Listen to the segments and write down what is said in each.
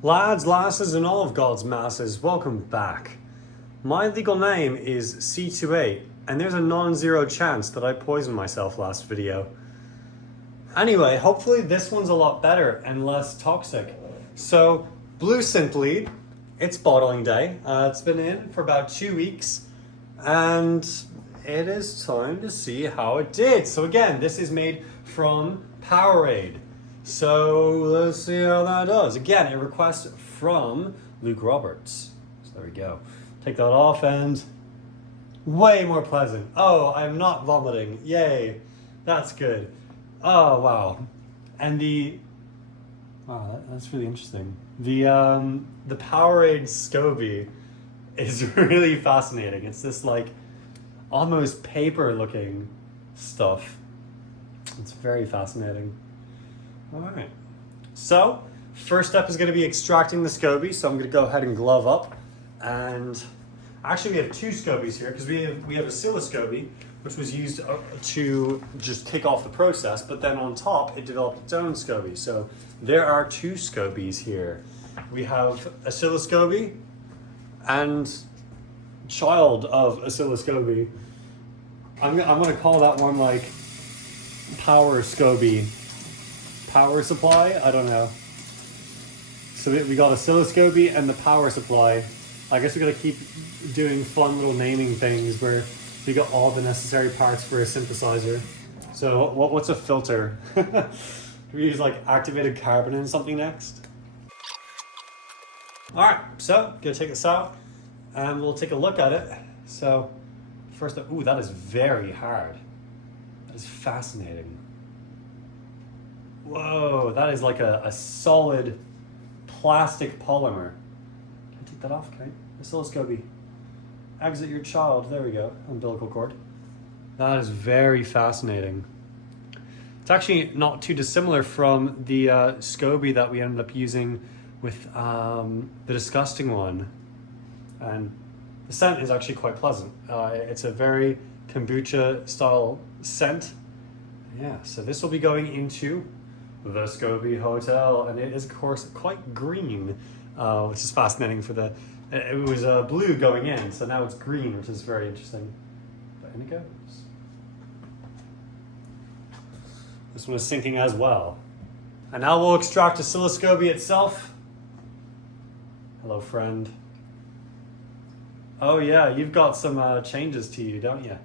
Lads, lasses, and all of God's masses, welcome back. My legal name is C28, and there's a non-zero chance that I poisoned myself last video. Anyway, hopefully this one's a lot better and less toxic. So, Blue Simply, it's bottling day. It's been in for about 2 weeks, and it is time to see how it did. So again, this is made from Powerade. So let's see how that does. Again, a request from Luke Roberts. So there we go. Take that off and way more pleasant. Oh, I'm not vomiting. Yay. That's good. Oh, wow. And wow, that's really interesting. The Powerade SCOBY is really fascinating. It's this like almost paper looking stuff. It's very fascinating. All right. So first step is going to be extracting the SCOBY. So I'm going to go ahead and glove up. And actually we have two SCOBYs here because we have a oscilloscopy, which was used to just kick off the process, but then on top it developed its own SCOBY. So there are two SCOBYs here. We have oscilloscopy and child of oscilloscopy. I'm gonna call that one like power SCOBY. Power supply? I don't know. So we got oscilloscopy and the power supply. I guess we gotta keep doing fun little naming things where we got all the necessary parts for a synthesizer. So what's a filter? Do we use like activated carbon in something next? All right, so gonna take this out and we'll take a look at it. So first, ooh, that is very hard. That is fascinating. Whoa, that is like a solid plastic polymer. Can I take that off? Can I? Oscilloscopy. Exit your child. There we go. Umbilical cord. That is very fascinating. It's actually not too dissimilar from the SCOBY that we ended up using with the disgusting one. And the scent is actually quite pleasant. It's a very kombucha style scent. Yeah, so this will be going into the SCOBY Hotel, and it is of course quite green, which is fascinating for the, it was blue going in, so now it's green, which is very interesting. But in it goes. This one is sinking as well. And now we'll extract oscilloscopy itself. Hello, friend. Oh yeah, you've got some changes to you, don't you?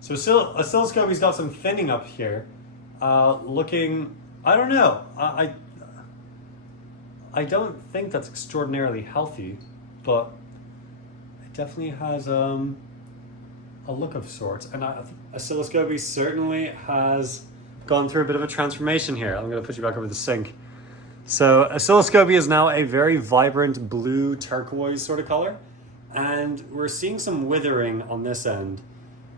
So oscilloscopy's got some thinning up here. Looking, I don't know. I don't think that's extraordinarily healthy, but it definitely has a look of sorts. And oscilloscopy certainly has gone through a bit of a transformation here. I'm going to put you back over the sink. So oscilloscopy is now a very vibrant blue turquoise sort of color, and we're seeing some withering on this end,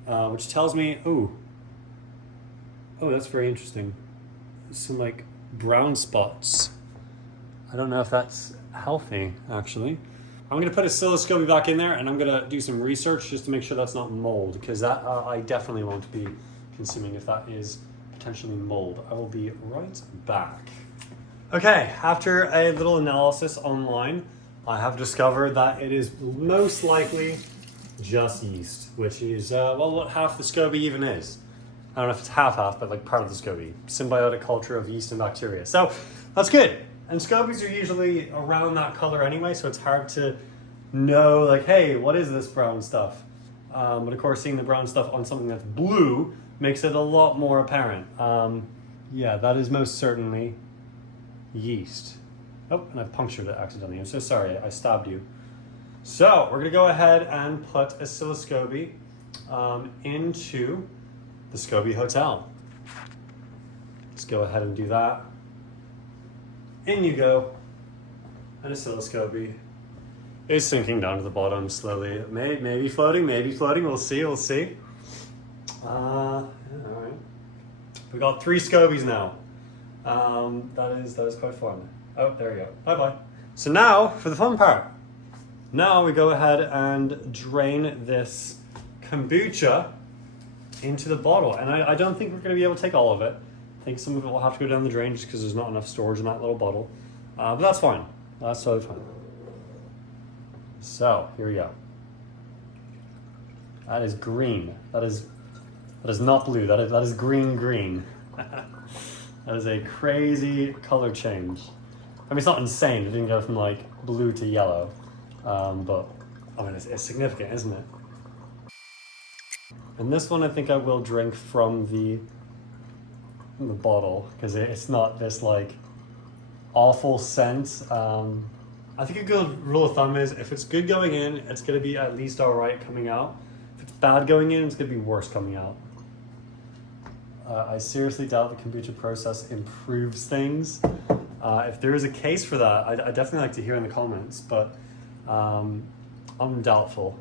which tells me, oh, that's very interesting. Some like brown spots. I don't know if that's healthy, actually. I'm gonna put oscilloscopy back in there and I'm gonna do some research just to make sure that's not mold, because that I definitely won't be consuming if that is potentially mold. I will be right back. Okay, after a little analysis online, I have discovered that it is most likely just yeast, which is, well, what half the SCOBY even is. I don't know if it's half, but like part of the SCOBY. Symbiotic culture of yeast and bacteria. So that's good. And SCOBYs are usually around that color anyway, so it's hard to know like, hey, what is this brown stuff? But of course, seeing the brown stuff on something that's blue makes it a lot more apparent. Yeah, that is most certainly yeast. Oh, and I punctured it accidentally. I'm so sorry, I stabbed you. So we're gonna go ahead and put oscilloscopy into the SCOBY Hotel. Let's go ahead and do that. In you go. An oscilloscopy is sinking down to the bottom slowly. Maybe floating, we'll see. All right. We got 3 SCOBYs now. That is quite fun. Oh, there we go. Bye-bye. So now for the fun part. Now we go ahead and drain this kombucha into the bottle. And I don't think we're going to be able to take all of it. I think some of it will have to go down the drain just because there's not enough storage in that little bottle. But that's fine. That's totally fine. So, here we go. That is green. That is not blue. That is green. That is a crazy color change. I mean, it's not insane. It didn't go from like blue to yellow, but I mean, it's significant, isn't it? And this one, I think I will drink from the bottle because it's not this like awful scent. I think a good rule of thumb is if it's good going in, it's going to be at least all right coming out. If it's bad going in, it's going to be worse coming out. I seriously doubt the kombucha process improves things. If there is a case for that, I'd definitely like to hear in the comments, but I'm doubtful.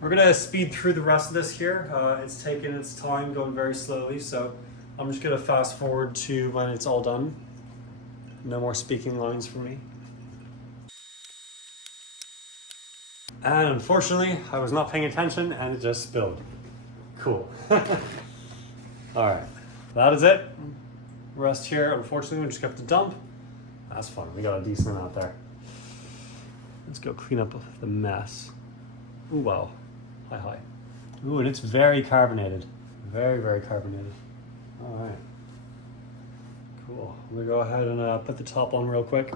We're gonna speed through the rest of this here. It's taking its time, going very slowly, so I'm just gonna fast forward to when it's all done. No more speaking lines for me. And unfortunately, I was not paying attention and it just spilled. Cool. All right, that is it. Rest here, unfortunately, we just got to dump. That's fine, we got a decent amount there. Let's go clean up the mess. Ooh, wow. Hi. Ooh, and it's very carbonated. Very carbonated. All right. Cool. I'm gonna go ahead and put the top on real quick.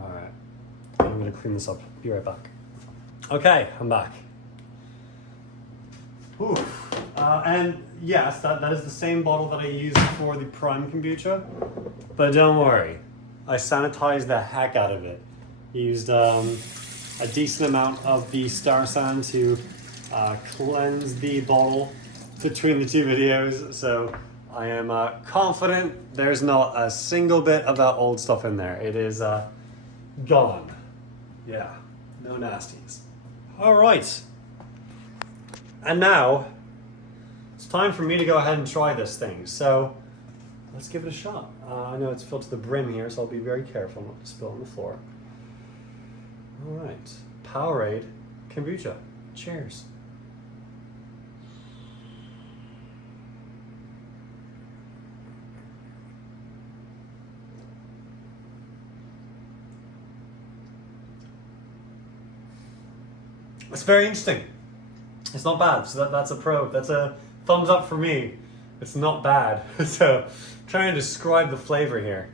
All right. I'm gonna clean this up. Be right back. Okay, I'm back. Ooh. And yes, that is the same bottle that I used for the prime kombucha, but don't worry, I sanitized the heck out of it. Used a decent amount of the Star San to cleanse the bottle between the two videos, so I am confident there's not a single bit of that old stuff in there. It is gone. Yeah, no nasties. All right, and now it's time for me to go ahead and try this thing. So let's give it a shot. I know it's filled to the brim here, so I'll be very careful not to spill on the floor. All right, Powerade kombucha. Cheers. It's very interesting. It's not bad, so that's a pro. That's a thumbs up for me. It's not bad. So, trying to describe the flavor here.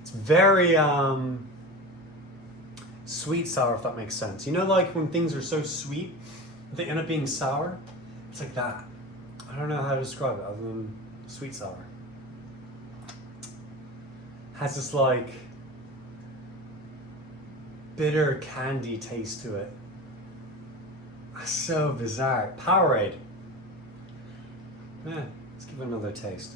It's very sweet sour, if that makes sense. You know, like when things are so sweet, they end up being sour? It's like that. I don't know how to describe it other than sweet sour. Has this like bitter candy taste to it. So bizarre. Powerade. Yeah, let's give it another taste.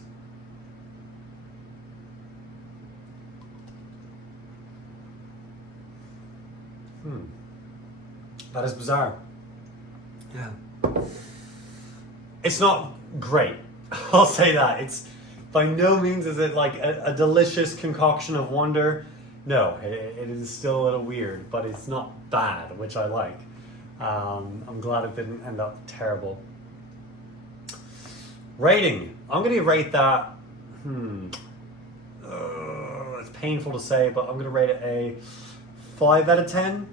That is bizarre. Yeah. It's not great. I'll say that. It's by no means is it like a delicious concoction of wonder. No, it is still a little weird, but it's not bad, which I like. I'm glad it didn't end up terrible. Rating. I'm going to rate that, it's painful to say, but I'm going to rate it a 5 out of 10.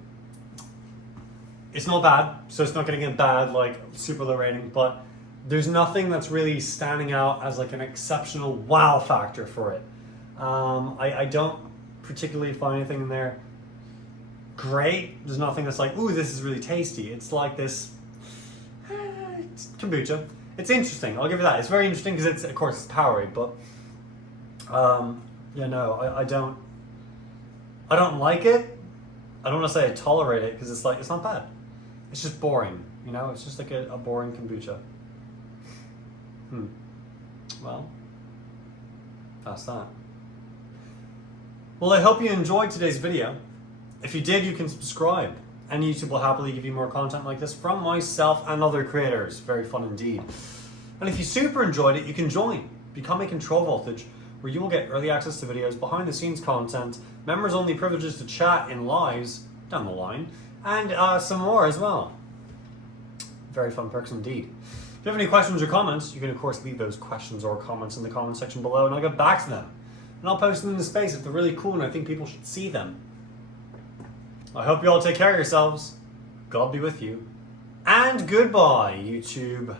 It's not bad, so it's not going to get bad, like super low rating, but there's nothing that's really standing out as like an exceptional wow factor for it. I don't particularly find anything in there great. There's nothing that's like, ooh, this is really tasty. It's like this, it's kombucha. It's interesting, I'll give you that. It's very interesting because it's, of course, it's Powerade, but yeah, no, I don't like it. I don't want to say I tolerate it because it's like, it's not bad. It's just boring, you know? It's just like a boring kombucha. Well, that's that. Well, I hope you enjoyed today's video. If you did, you can subscribe, and YouTube will happily give you more content like this from myself and other creators. Very fun indeed. And if you super enjoyed it, you can join. Become a Control Voltage, where you will get early access to videos, behind the scenes content, members only privileges to chat in lives down the line, and some more as well. Very Very fun perks indeed. If you have any questions or comments, you can of course leave those questions or comments in the comment section below and I'll get back to them. And I'll post them in the space if they're really cool and I think people should see them. I hope you all take care of yourselves. God be with you. And goodbye, YouTube.